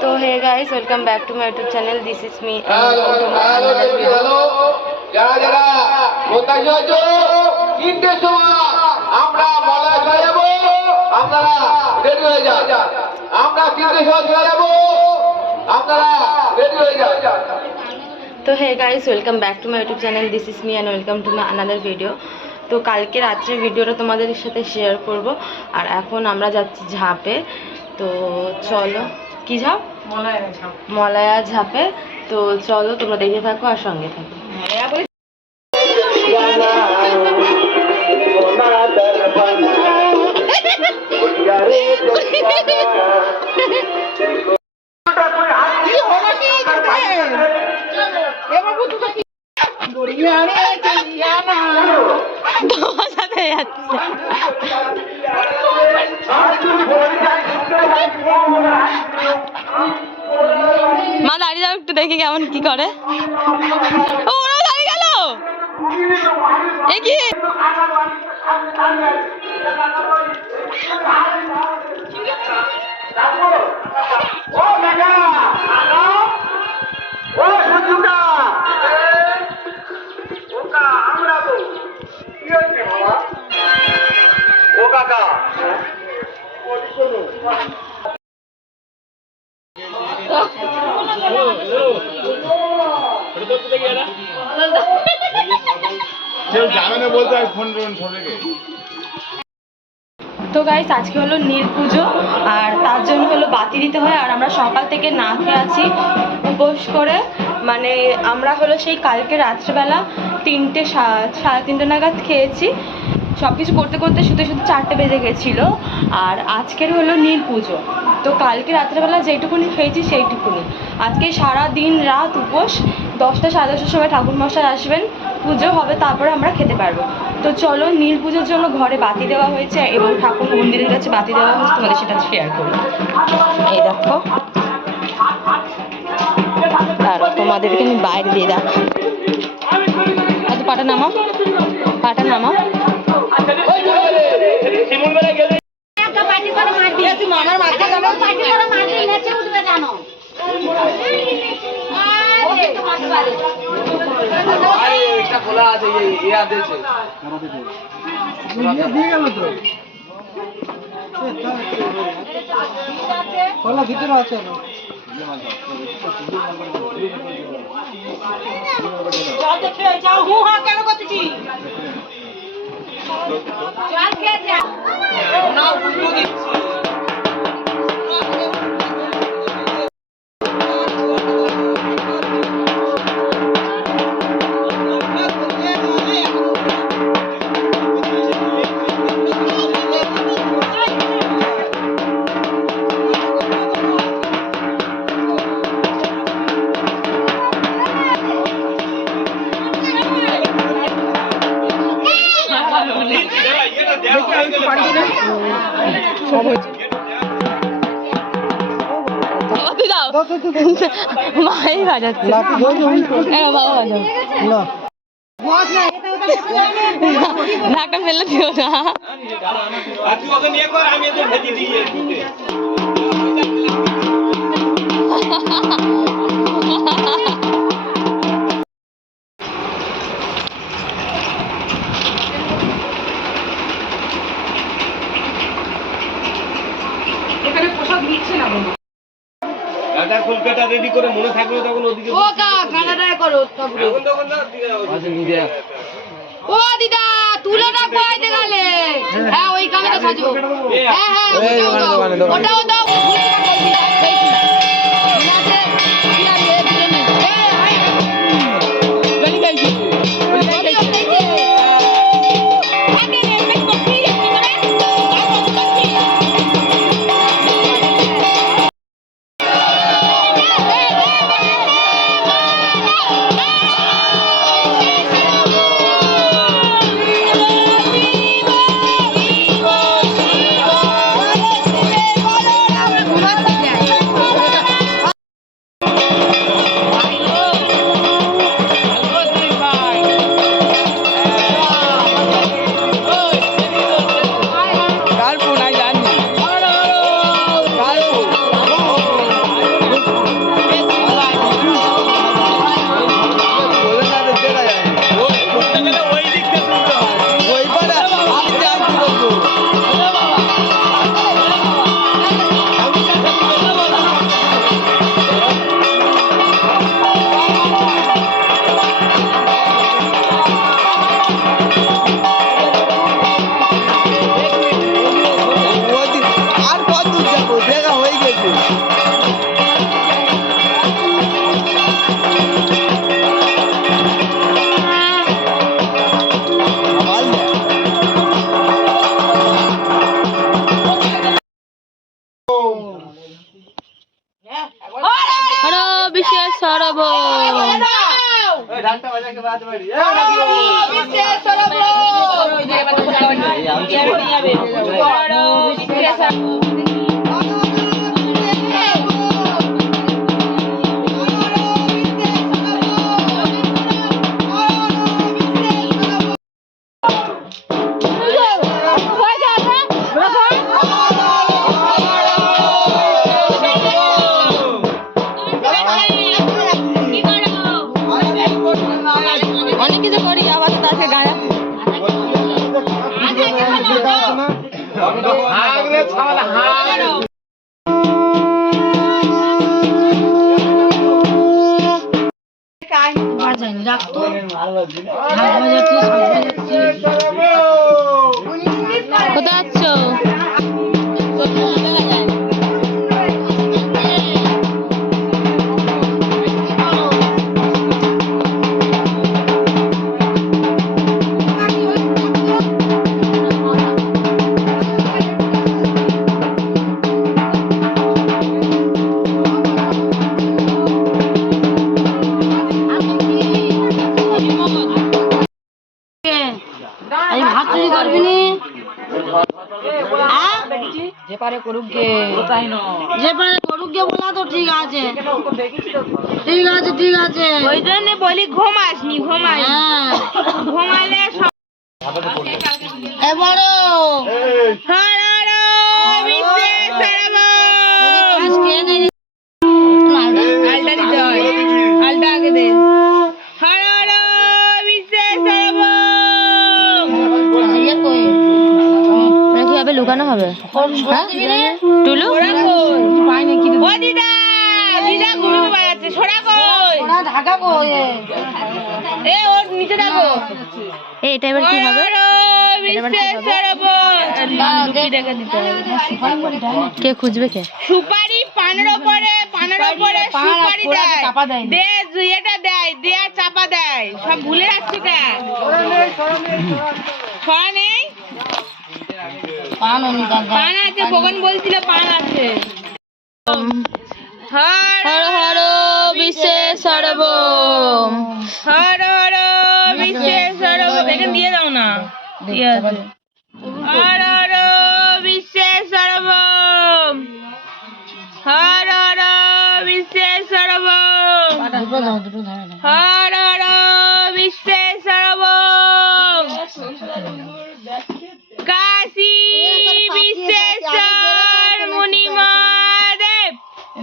तो hey guys, welcome back to my YouTube channel. This is me. যারা যারা কোথায় যাচ্ছ? 3টের সময় আমরা মলয় চলে যাব, আপনারা রেডি হয়ে যান। আমরা 3টের সময় চলে যাব, আপনারা রেডি হয়ে যান। तो hey guys, welcome back to my YouTube channel. This is me and welcome to my another video. तो কালকে রাত্রে ভিডিওটা তোমাদের সাথে শেয়ার করব। আর এখন আমরা যাচ্ছি ঝাঁপে। তো চলো, কি ঝাঁপ? মলায়া ঝাঁপে। তো চলো, তোমরা দেখে থাকো আর সঙ্গে থাকো। মা দাঁড়িয়ে যাও একটু, দেখি কেমন কি করে। ওরা দাঁড়িয়ে গেল। এ কি? তো গাইস, আজকে হলো নীল পুজো, আর তার জন্য হলো বাতি দিতে হয়। আর আমরা সকাল থেকে না খেয়ে আছি উপোস করে। মানে আমরা হলো সেই কালকে রাত্রেবেলা 3টে সাড়ে 3টে নাগাদ খেয়েছি। সব কিছু করতে করতে শুতে শুতে 4টে বেজে গেছিলো। আর আজকের হলো নীল পুজো। তো কালকে রাত্রেবেলা যেইটুকুনি খেয়েছি সেইটুকুনি। আজকে সারা দিন রাত উপোস। 10টা সাড়ে 10টার সময় ঠাকুরমশাই আসবেন, পুজো হবে, তারপরে আমরা খেতে পারবো। তো চলো, নীল পুজোর জন্য ঘরে বাতি দেওয়া হয়েছে এবং ঠাকুর মন্দিরের কাছে বাতি দেওয়া হয়েছে, তোমাদের সেটা শেয়ার করি। এই দেখো, আর তোমাদেরকে আমি বাইরে দিয়ে দেখো। এত পাটা নামাও, পাটা নামাও। ভিতরে আছে কেন করতেছি? মাই বাজাচ্ছে, বাবা বাজাও। ঢাকা ফেলে দিও না। এখানে প্রসাদ দিচ্ছে না। দাদা কলকাতা রেডি করে মনে থাকলো তখন ওদিকে ও কা কানাডায় করো এখন তখন না দিদা। ও দিদা, তুলোটা কইতে গেলে। হ্যাঁ, ওই কানাডা সাজো। হ্যাঁ হ্যাঁ, ওটাও দাও। বিশ্বেশ্বরবম। অনেক কিছু করি আবার তাকে গায়ে কোথায় যাচ্ছ? ভাত চুরি করবি নি? যে পারে করুক গে, যে পারে করুক গে বলা তো ঠিক আছে, ঠিক আছে, ঠিক আছে। ওই জন্য বলি ঘুমাসনি, ঘুমাই ঘুমালে সব এবারও আলটা দিতে হয়, আলটা আগে দে। হর হর বিশ্বেশ্বরবম। কিভাবে লুকানো হবে? টুলু ও দিদা, দিদা গুরু বাজাচ্ছে। সোনা কই? ঢাকা কই? এ ওর নিচে দেখো। এটা এবার কি হবে? কে খুঁজবে কে? সুপারি পানের ওপরে, পানের ওপরে সুপারি দেয়, দে এটা দেয়, দে আর চাপা দেয়। সব ভুলে যাচ্ছ কেন? ছড়া নেই? পান আছে, ভগবান বলছিল পান আছে। হর হর বিশ্বেশ্বরবম, হর হর বিশ্বেশ্বরবম। এখানে দিয়ে দাও না, দিয়ে আছে। হর হর বিশ্বেশ্বরবম, হর হর বিশ্বেশ্বরবম, হর হর বিশ্বেশ্বরবম। কাশী বিশ্বেশ্বর মুনি মহাদেব,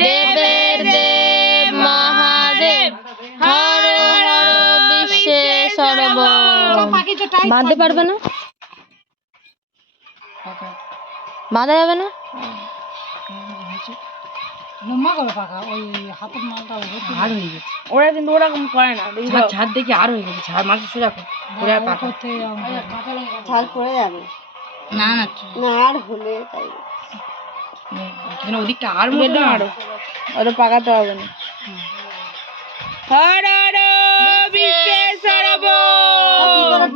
দেবের দেব মহাদেব, হর হর বিশ্বেশ্বরবম। বাঁধতে পারবে না? বাঁধা যাবে না? ওরা কিন্তু ওরকম করে না, ছাড় দেখি আর হয়ে গেছে, ছাড় মাঝে সোজা ছাল পড়ে যাবে না, না না আর হলে তাই ওদিকটা আর মতো আরো ওটা পাকাতে হবে না। হর হর বিশ্বেশ্বরবম।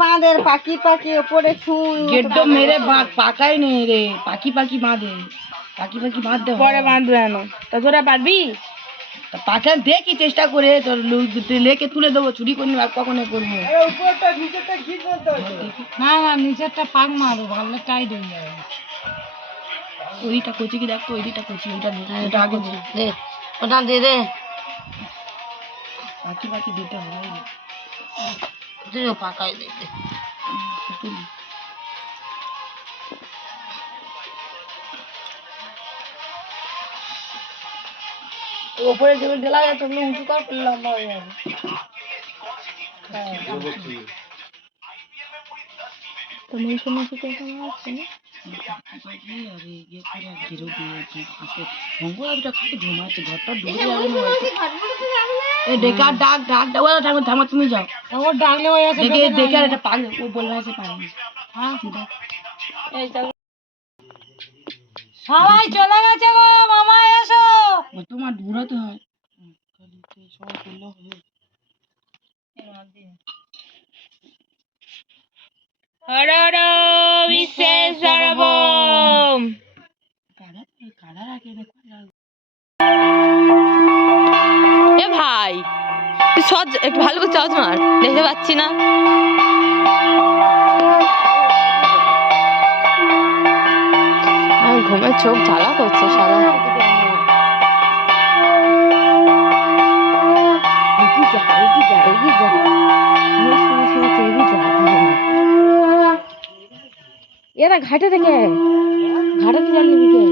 বাঁধের পাখি পাখি ওপরে ছুঁই গেটটা মেরে পাকাই নেই রে, পাখি পাখি বাঁধে, পাখি পাখি বাঁধতে পরে বাঁধবে না। তা তোরা পারবি? পাখা দেখি চেষ্টা করে, তোর লেকে তুলে দেবো, চুরি করে নিবো, কখনো করবো না, না নিচেরটা পাক মারো, ভালো টাইট হয়ে যাবে। ওইটা কচি কি দেখতো, ওইটা কচি, ওইটা ওটা আগে দে, ওটা দে দে, পাখি পাখি দিতে হয়। তুইও পাকাই দে। ওপরে যেগুলো ঢেলা যায় তুমি উঁচু কর, লম্বা হয়ে যাবে। তোমার সমস্যা তো এখানে আছে না? তুমি যাও, ডাকলে দেখে আর একটা পাগল ও বলবে আছে পাগল। সবাই চলে গেছে গো, মামা এসো। তোমার দূরাতে হয়। হর হর বিশ্বেশ্বরবম। এ ভাই ভাই তুই সজ একটু ভালো করে চাওয়াজ মার, দেখতে পাচ্ছি না। আমার ঘুমের চোখ জ্বালা করছে সারা। এরা ঘাটে থেকে ঘাটাতে জানলি দিকে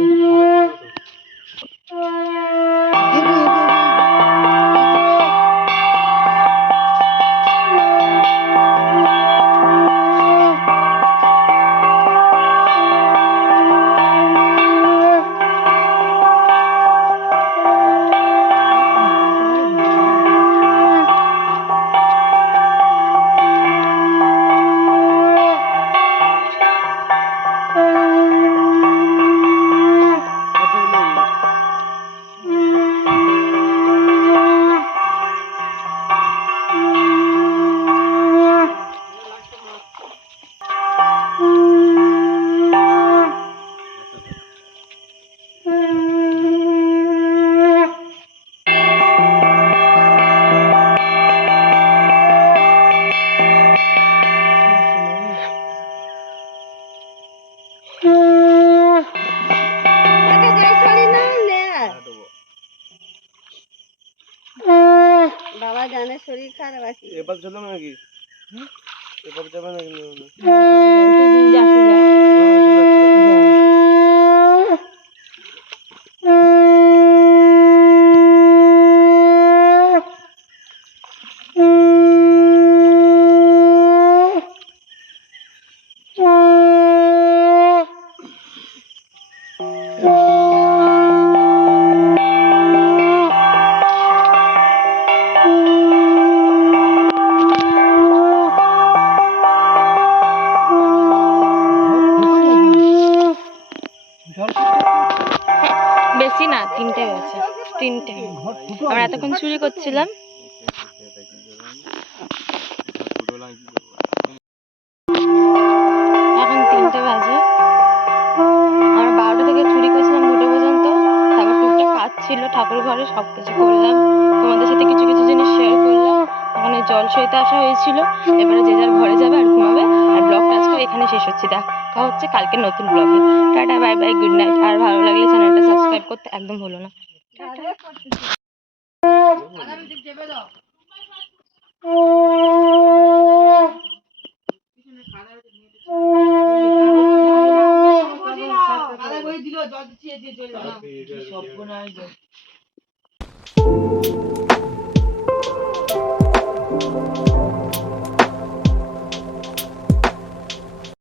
বাবা জানে শরীর খারাপ আছে এবার চলো নাকি এবার যাবে নাকি বেশি না, 3টে হয়েছে, 3টে। আমরা এতক্ষণ চুরি করছিলাম। এখন 3টে বাজে। আমরা 12টা থেকে চুরি করছিলাম 2টা পর্যন্ত। তারপর টুকটাক কাজ ছিল ঠাকুর ঘরে, সব কিছু করলাম। তোমাদের সাথে কিছু কিছু জিনিস শেয়ার করলাম। ওখানে জল সইতে আসা হয়েছিল। এবারে যে যার ঘরে যাবে আর ঘুমাবে। আর ব্লগটা আজকে এখানে শেষ হচ্ছে। দেখা হচ্ছে কালকে নতুন ব্লগে। টাটা, বাই বাই, গুড নাইট। আর ভালো লাগলে চ্যানেলটা সাবস্ক্রাইব করতে একদম ভুলো না। দিল জল দিয়ে চলে